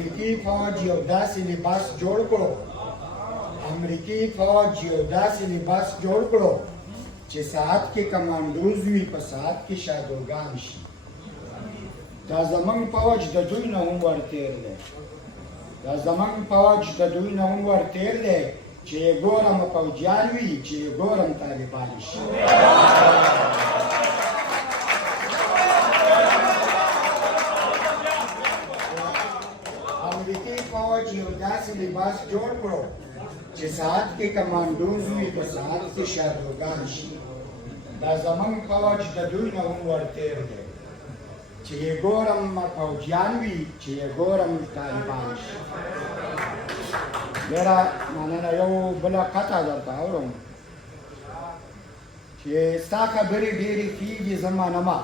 امریکي فوج یو داسې لباس جوړ کړو امریکي فوج یو داسې لباس جوړ کړو چې ساعت کې کمانډوز وي په ساعت کې شادوګان شي دا زمونږ فوج د دوی نه هم ورتېر دی دا زمونږ فوج د دوی نه هم ورتېر دی چې یې ګورم فوجیان وي چې یې ګورم طالبان شي امریکي فوج یو داسې لباس جوړ کړو چې ساعت کې کمانډوز وي په ساعت کې شادوګان شي دا زمونږ فوج د دوی نه هم ورتېر دی چې یې ګورم فوجیان وي چې یې ګورم طالبان شي ډېره مننه یو بله قطعه درته اورم چې ستا خبرې ډېرې ښې دي زما نه ما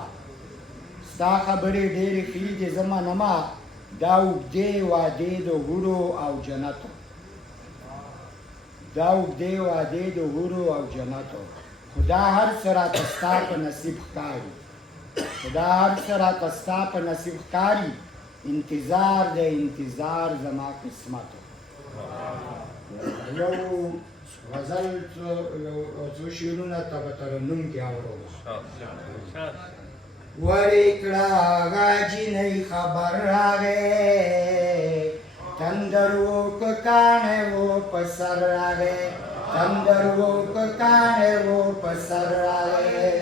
ستا خبرې ډېرې ښې دي زما نه ما دا اوږدې وعدې د حورو او جنتو دا اوږدې وعدې د حورو او جنتو خو دا هر څه راته ستا په نصیب ښکاري خو دا هر څه راته ستا په نصیب ښکاري انتظار دی انتظار زما قسمتو یو غزل څو شعرونه ته به ترنم کې اورو ورې کړه هغه جینۍ خبر راغی تندر و که کاڼی و په سر راغی تندر و که کاڼی و په سر راغی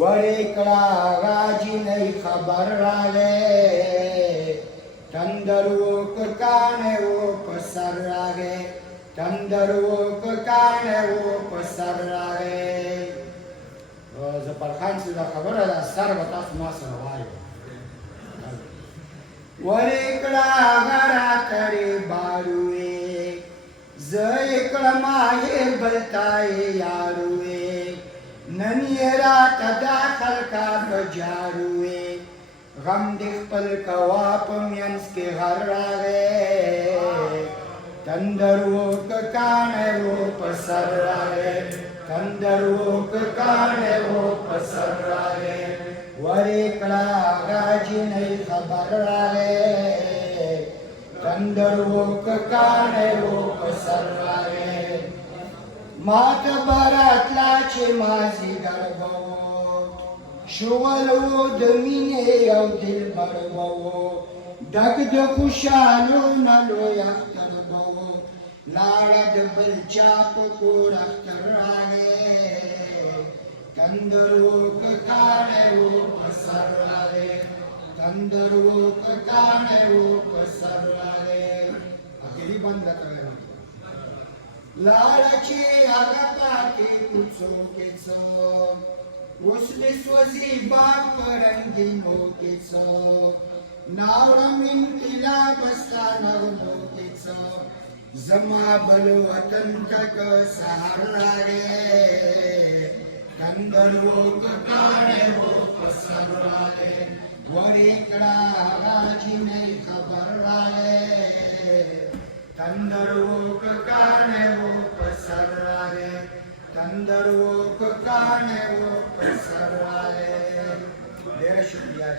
ورې کړه هغه جینۍ خبر راغی تندر و که کاڼی و په سر راغی تندر و که کاڼی و په سر راغی ظفرخان صاحب دا خبره ده سر به تاسو ما سره وایو ورې کړه هغه راته باروې زه یې کړمه یې بل ته یې یاروې نن یې راته دا خلکه په جاروې غم دې خپل کوه په منځ کې غر راغی تندر و که کاڼی و په سر راغی تندر و که کاڼی و په سر راغی ورې کړه هغه جینۍ خبر راغی تندر و که کاڼی و په سر راغی ما ته به راتله چې مازدیګر به و شغل و د مینې او دلبر به و ډک د خوشحالو نه لوی اختر به و لاړه د بل چا په کور اختر راغی تندر و که کاڼی و په سر راغی تندر و که کاڼی و په سر راغی اخري بند کوي لاړه چې هغه پاتې کوڅو کې څه اوس دې سوځي باغ په رنګینو کې څه ناوړم انقلاب ستا نغمو کې څه زما بل وطن تک سهار راغی تندر و که کاڼی و په سر راغی ورې کړه هغه جینۍ خبر راغی تندر و که کاڼی و په سر راغی تندر و که کاڼی و په سر راغی ډېره شکریه